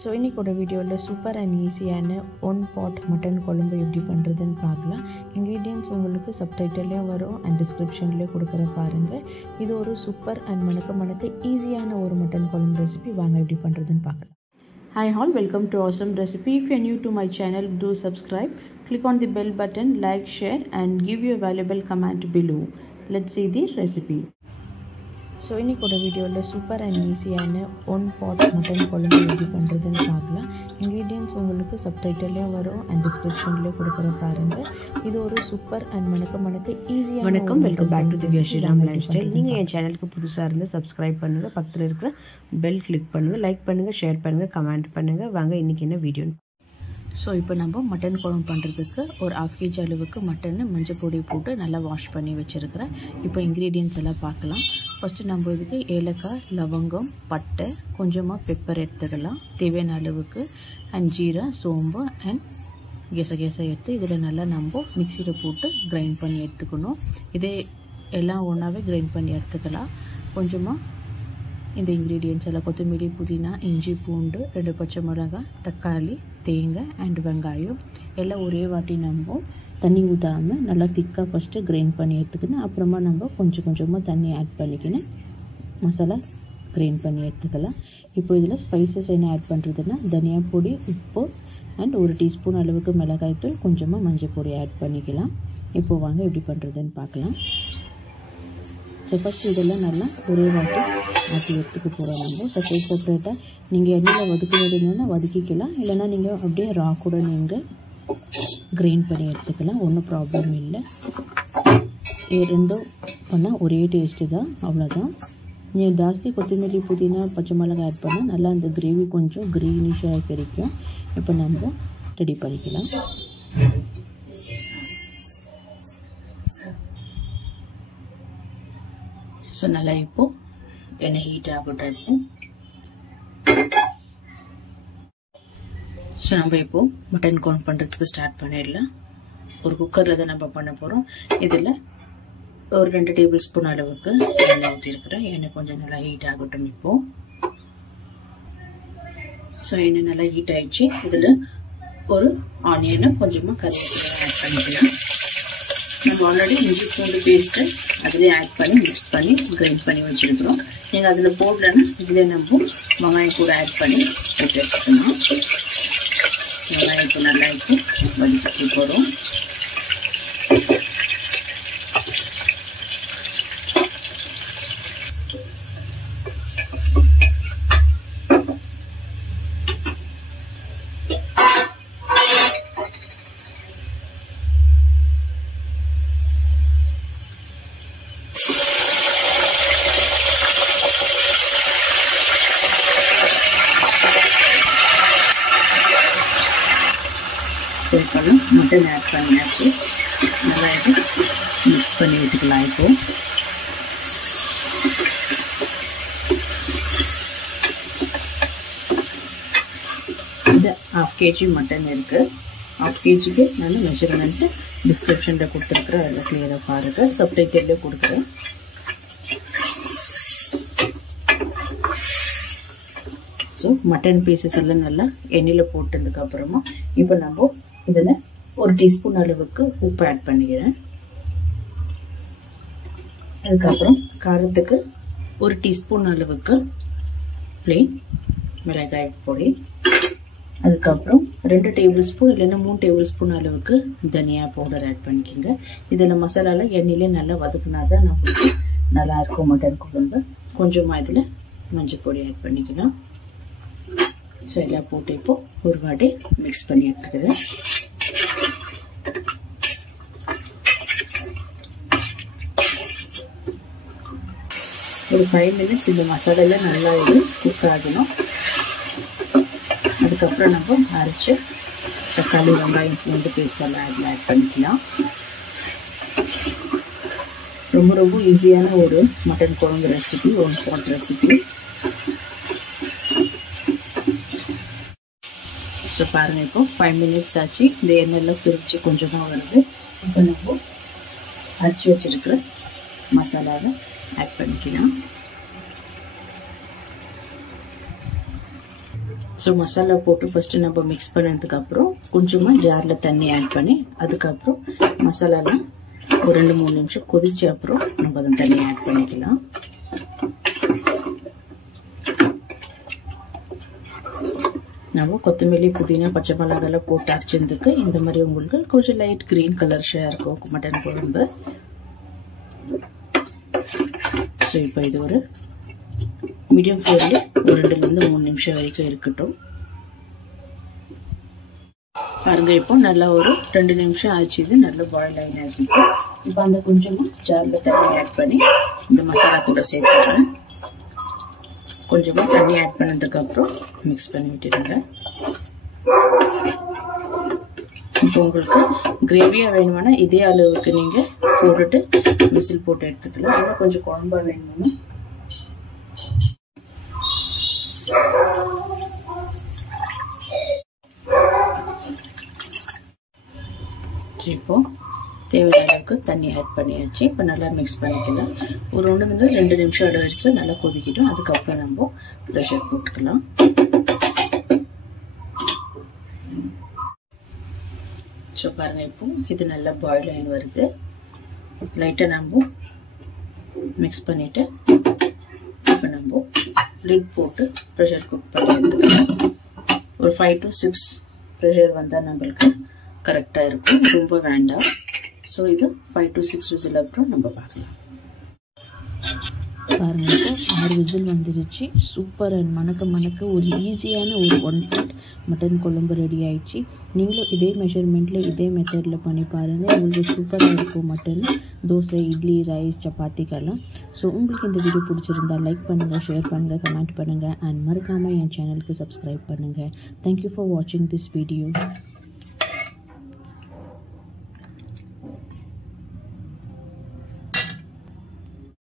So இன்னைக்கோட வீடியோல super and ஈஸியான one pot mutton குழம்பு எப்படி பண்றதுன்னு பார்க்கலாம். ingredients உங்களுக்கு சப்டைட்டில்ல வரும் and descriptionல கொடுக்கற பாருங்க. இது ஒரு சூப்பர் அண்ட் மணக்க ஈஸியான ஒரு மட்டன் குழம்பு ரெசிபி. வாங்க எப்படி பண்றதுன்னு பார்க்கலாம். Hi all, welcome to Awesome Recipe. If you are new to my channel, do subscribe. Click on the bell button, like, share and give your valuable comment below. Let's see the recipe. So இன்னைக்கோட வீடியோல super and ஈஸியான one pot mutton குழம்பு எப்படி பண்றதுன்னு பார்க்கலாம். ingredients உங்களுக்கு சப்டைட்டில்ல வரும் and descriptionல கொடுக்கற பாருங்க. இது ஒரு சூப்பர் அண்ட் மணக்க ஈஸியான. வணக்கம், welcome back to Divya Sriram lifestyle. நீங்க என் சேனலுக்கு புதுசா இருந்தா சப்ஸ்கிரைப் பண்ணுங்க, பக்கத்துல இருக்கிற பெல் கிளிக் பண்ணுங்க, லைக் பண்ணுங்க, ஷேர் பண்ணுங்க, கமெண்ட் பண்ணுங்க. வாங்க இன்னைக்கு என்ன வீடியோ. ஸோ இப்போ நம்ம மட்டன் குழம்பு பண்ணுறதுக்கு ஒரு 1/2 kg அளவுக்கு மட்டனை மஞ்சள் பொடி போட்டு நல்லா வாஷ் பண்ணி வச்சுருக்கிறேன். இப்போ இன்க்ரீடியன்ட்ஸ் எல்லாம் பார்க்கலாம். ஃபஸ்ட்டு நம்ம இதுக்கு ஏலக்காய், லவங்கம், பட்டை, கொஞ்சமாக பெப்பர் எடுத்துக்கலாம் தேவையான அளவுக்கு, அண்ட் ஜீரா, சோம்பு அண்ட் கெசை எடுத்து இதில் நல்லா நம்ம மிக்சியில் போட்டு கிரைண்ட் பண்ணி எடுத்துக்கணும். இதே எல்லாம் ஒன்றாவே கிரைண்ட் பண்ணி எடுத்துக்கலாம். கொஞ்சமாக இந்த இன்க்ரீடியன்ட்ஸ் எல்லாம் கொத்தமல்லி, புதினா, இஞ்சி, பூண்டு, 2 பச்சை மிளகாய், தக்காளி, தேங்காய் அண்ட் வெங்காயம் எல்லாம் ஒரே வாட்டி நம்ம தண்ணி ஊற்றாமல் நல்லா திக்காக ஃபஸ்ட்டு கிரைண்ட் பண்ணி எடுத்துக்கணும். அப்புறமா நம்ம கொஞ்சமாக தண்ணி ஆட் பண்ணிக்கணும், மசாலா கிரைண்ட் பண்ணி எடுத்துக்கலாம். இப்போ இதில் ஸ்பைசஸ் என்ன ஆட் பண்ணுறதுன்னா தனியா பொடி, உப்பு அண்ட் 1 டீஸ்பூன் அளவுக்கு மிளகாய்த்தூள், கொஞ்சமாக மஞ்சள் பொடி ஆட் பண்ணிக்கலாம். இப்போ வாங்க எப்படி பண்ணுறதுன்னு பார்க்கலாம். ஸோ ஃபஸ்ட் இதெல்லாம் நல்லா ஒரே வாட்டி ஆட்டி எடுத்துக்க போகிறோம். நம்ம செப்பரேட்டாக நீங்கள் எண்ணெயில் வதக்க வேண்டியதுன்னா வதக்கிக்கலாம், இல்லைனா நீங்கள் அப்படியே ரா கூட நீங்கள் கிரைண்ட் பண்ணி எடுத்துக்கலாம், ஒன்றும் ப்ராப்ளம் இல்லை. இது ரெண்டும் பண்ணால் ஒரே டேஸ்ட்டு தான், அவ்வளோதான். நீங்கள் ஜாஸ்தி கொத்தமல்லி, புதினா, பச்சை மிளகாய் ஆட் பண்ணால் நல்லா அந்த கிரேவி கொஞ்சம் க்ரீனிஷாக கிடைக்கும். இப்போ நம்ம ரெடி பண்ணிக்கலாம். ஸோ நல்லா இப்போ எண்ணெய் ஹீட் ஆகட்டும். ஸோ நம்ம இப்போ மட்டன் குழம்பு பண்ணுறதுக்கு ஸ்டார்ட் பண்ணிடலாம். ஒரு குக்கரில் தான் நம்ம பண்ண போகிறோம். இதில் ஒரு 2 டேபிள் ஸ்பூன் அளவுக்கு எண்ணெய் ஊற்றிருக்கிறேன். எண்ணெய் கொஞ்சம் நல்லா ஹீட் ஆகட்டும். இப்போ ஸோ எண்ணெய் நல்லா ஹீட் ஆயிடுச்சு. இதில் ஒரு ஆனியனை கொஞ்சமாக கறிவேப்பிலை ஆட் பண்ணிக்கலாம். நம்ம ஆல்ரெடி இஞ்சி பூண்டு பேஸ்ட்டு அதிலே ஆட் பண்ணி மிக்ஸ் பண்ணி கிரைண்ட் பண்ணி வச்சுருக்கிறோம். நீங்கள் அதில் போடலன்னா இதில் நம்ம வெங்காயம் கூட ஆட் பண்ணி போட்டு எடுத்துக்கணும். வெங்காயத்தை நல்லா இப்போ வதக்கி போகிறோம். மட்டன் ஆட் பண்ணியாச்சு. நல்லா இது மிக்ஸ் பண்ணி விட்டுக்கலாம். இப்போ இது 1/2 kg மட்டன் இருக்கு. 1/2 kgக்கு நான் மெஷர்மெண்ட் டிஸ்கிரிப்ஷன்ல கொடுத்துருக்குறேன், அதில் கிளியராக பாருங்க. சப்டைட்டில்ல கொடுக்குறேன். ஸோ மட்டன் பீசஸ் எல்லாம் நல்லா எண்ணெயில் போட்டதுக்கு அப்புறமா இப்போ நம்ம இதில் 1 டீஸ்பூன் அளவுக்கு உப்பு ஆட் பண்ணிக்கிறேன். அதுக்கப்புறம் காரத்துக்கு 1 டீஸ்பூன் அளவுக்கு பிளெயின் மிளகாய் பொடி, அதுக்கப்புறம் 2 டேபிள் ஸ்பூன் இல்லைன்னா 3 டேபிள் ஸ்பூன் அளவுக்கு தனியா பவுடர் ஆட் பண்ணிக்கோங்க. இதில் மசாலால எண்ணெயிலே நல்லா வதக்குனாதான் நம்மளுக்கு நல்லா இருக்கும் மட்டன் குழம்பு. கொஞ்சமாக இதில் மஞ்சள் பொடி ஆட் பண்ணிக்கலாம். ஸோ எல்லாம் போட்டு இப்போ ஒரு வாட்டி மிக்ஸ் பண்ணி எடுத்துக்கிறேன். ஒரு 5 மினிட்ஸ் இந்த மசாலால நல்லா இது குக் ஆகணும். அதுக்கப்புறம் நம்ம அரைச்ச தக்காளி, வெங்காயம், பூண்டு பேஸ்ட் எல்லாம் ஆட் பண்ணிக்கலாம். ரொம்ப ஈஸியான ஒரு மட்டன் குழம்பு recipe, one pot recipe. So பாருங்கள், இப்போ 5 மினிட்ஸ் ஆச்சு. இந்த எண்ணெயெல்லாம் பிரித்து கொஞ்சமாக வருது. இப்போ நம்ம அரைச்சி வச்சிருக்கிற மசாலாவை ஆட் பண்ணிக்கலாம். ஸோ மசாலா போட்டு ஃபர்ஸ்ட் நம்ம மிக்ஸ் பண்ணதுக்கு அப்புறம் கொஞ்சமா ஜார்ல தண்ணி ஆட் பண்ணி அதுக்கப்புறம் மசாலாலாம் ஒரு 2-3 நிமிஷம் கொதிச்ச அப்புறம் நம்ம அந்த தண்ணி ஆட் பண்ணிக்கலாம். நம்ம கொத்தமல்லி புதினா பச்சை மிளகாய் போட்டு அரைச்சதுக்கு இந்த மாதிரி உங்களுக்கு கொஞ்சம் லைட் கிரீன் கலர் ஷேர் இருக்கும் மட்டன் குழம்பு. ஸோ இப்போ இது ஒரு மீடியம் ஃப்ளேம்ல ஒரு 2-3 நிமிஷம் வரைக்கும் இருக்கட்டும். பாருங்க இப்போ நல்லா ஒரு 2 நிமிஷம் ஆச்சு. இது நல்லா பாயில் ஆகினா இருக்கு. இப்போ அந்த கொஞ்சமா ஜார்ல தண்ணி ஆட் பண்ணி இந்த மசாலா கூட சேர்த்துறேன். கொஞ்சமா தண்ணி ஆட் பண்ணதுக்கு அப்புறம் மிக்ஸ் பண்ணி விட்டுடுங்க. இப்போ உங்களுக்கு கிரேவியா வேணும்னா இதே அளவுக்கு நீங்க போட்டுட்டு விசில் போட்டு எடுத்துக்கலாம். இன்னும் கொஞ்சம் குழம்பா வேணும்னா இப்போ தேவையான அளவுக்கு தண்ணி ஆட் பண்ணியாச்சு. இப்போ நல்லா மிக்ஸ் பண்ணிக்கலாம். ஒரு 1-2 நிமிஷம் வரைக்கும் நல்லா கொதிக்கிட்டோம். அதுக்கப்புறம் நம்ம ப்ரெஷர் போட்டுக்கலாம். ஸோ பாருங்க இப்போ இது நல்லா பாயில் ஆகி வருது. லைட்டாக நம்ம மிக்ஸ் பண்ணிட்டு இப்போ நம்ம லிட் போட்டு ப்ரெஷர் குக் பண்ணி எடுத்துக்கலாம். ஒரு 5 to 6 ப்ரெஷர் வந்தால் நம்மளுக்கு கரெக்டாக இருக்கும். ரொம்ப வேண்டாம். ஸோ இது 5 to 6 விசில் அப்புறம் நம்ம பார்க்கலாம். பாருங்க இப்போ 6 விசில் வந்துருச்சு. சூப்பர் அண்ட் மணக்க ஒரு ஈஸியான ஒரு 1 pot மட்டன் குழம்பு ரெடி ஆயிடுச்சு. நீங்களும் இதே மெஷர்மெண்ட்டில் இதே மெத்தடில் பண்ணி பாருங்கள். உங்களுக்கு சூப்பராக இருக்கும் மட்டன் தோசை, இட்லி, ரைஸ், சப்பாத்திக்கெல்லாம். ஸோ உங்களுக்கு இந்த வீடியோ பிடிச்சிருந்தா லைக் பண்ணுங்கள், ஷேர் பண்ணுங்கள், கமெண்ட் பண்ணுங்கள் அண்ட் மறக்காமல் என் சேனலுக்கு சப்ஸ்கிரைப் பண்ணுங்கள். தேங்க்யூ ஃபார் வாட்சிங் திஸ் வீடியோ.